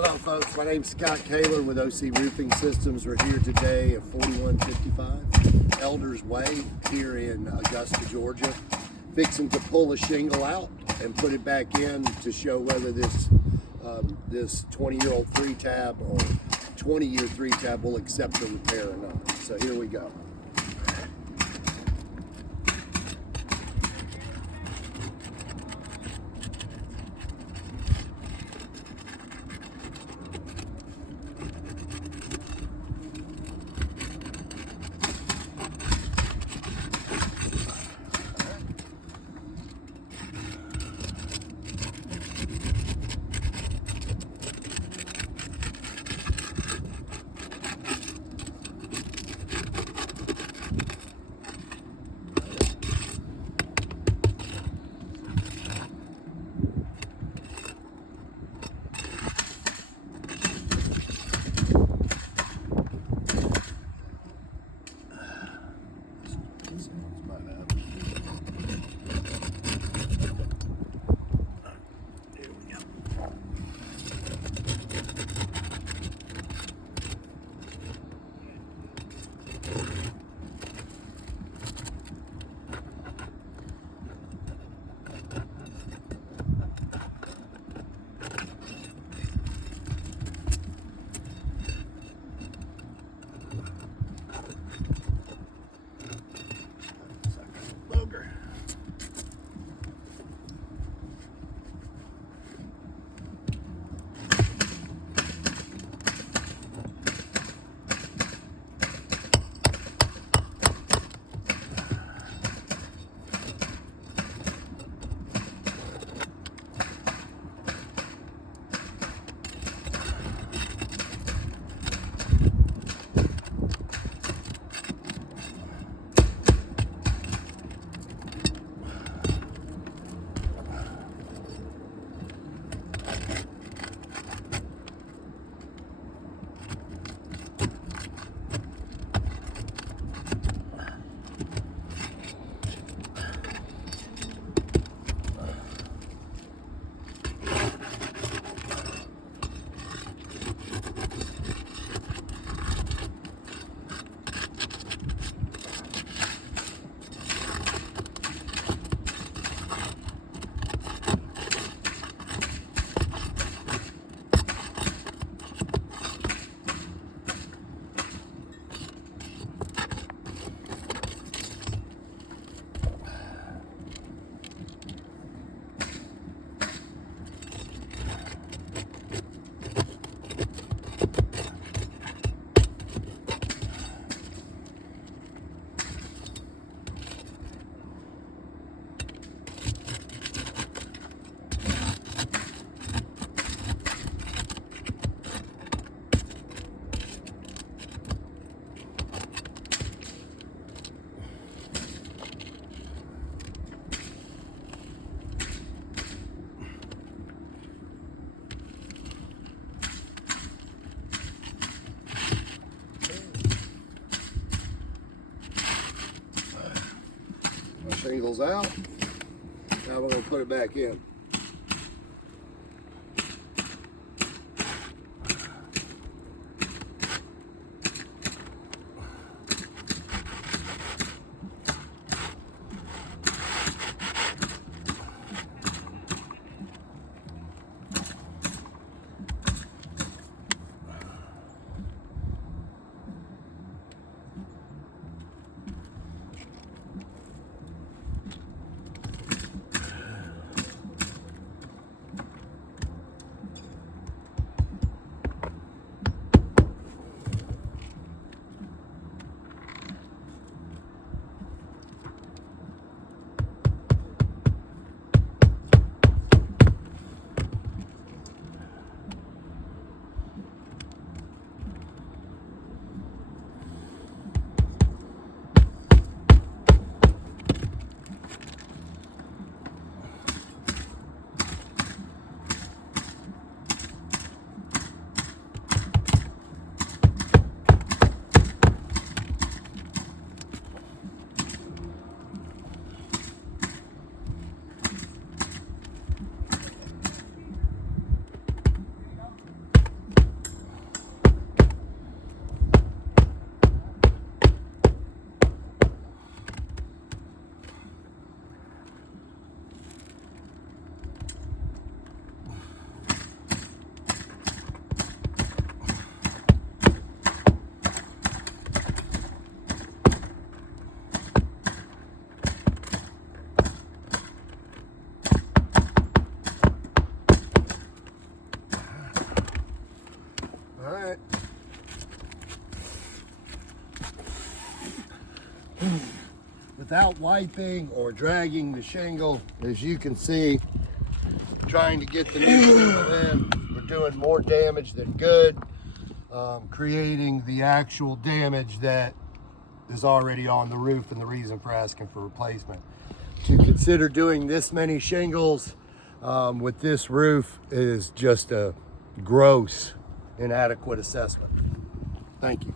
Hello folks, my name's Scott Kaler with OC Roofing Systems. We're here today at 4155 Elders Way here in Augusta, Georgia, fixing to pull a shingle out and put it back in to show whether this 20-year-old 3-tab or 20-year 3-tab will accept the repair or not. So here we go. Shingles out. Now we're going to put it back in. without wiping or dragging the shingle. As you can see, trying to get the new shingle in, we're doing more damage than good, creating the actual damage that is already on the roof and the reason for asking for replacement. To consider doing this many shingles with this roof is just a gross, inadequate assessment. Thank you.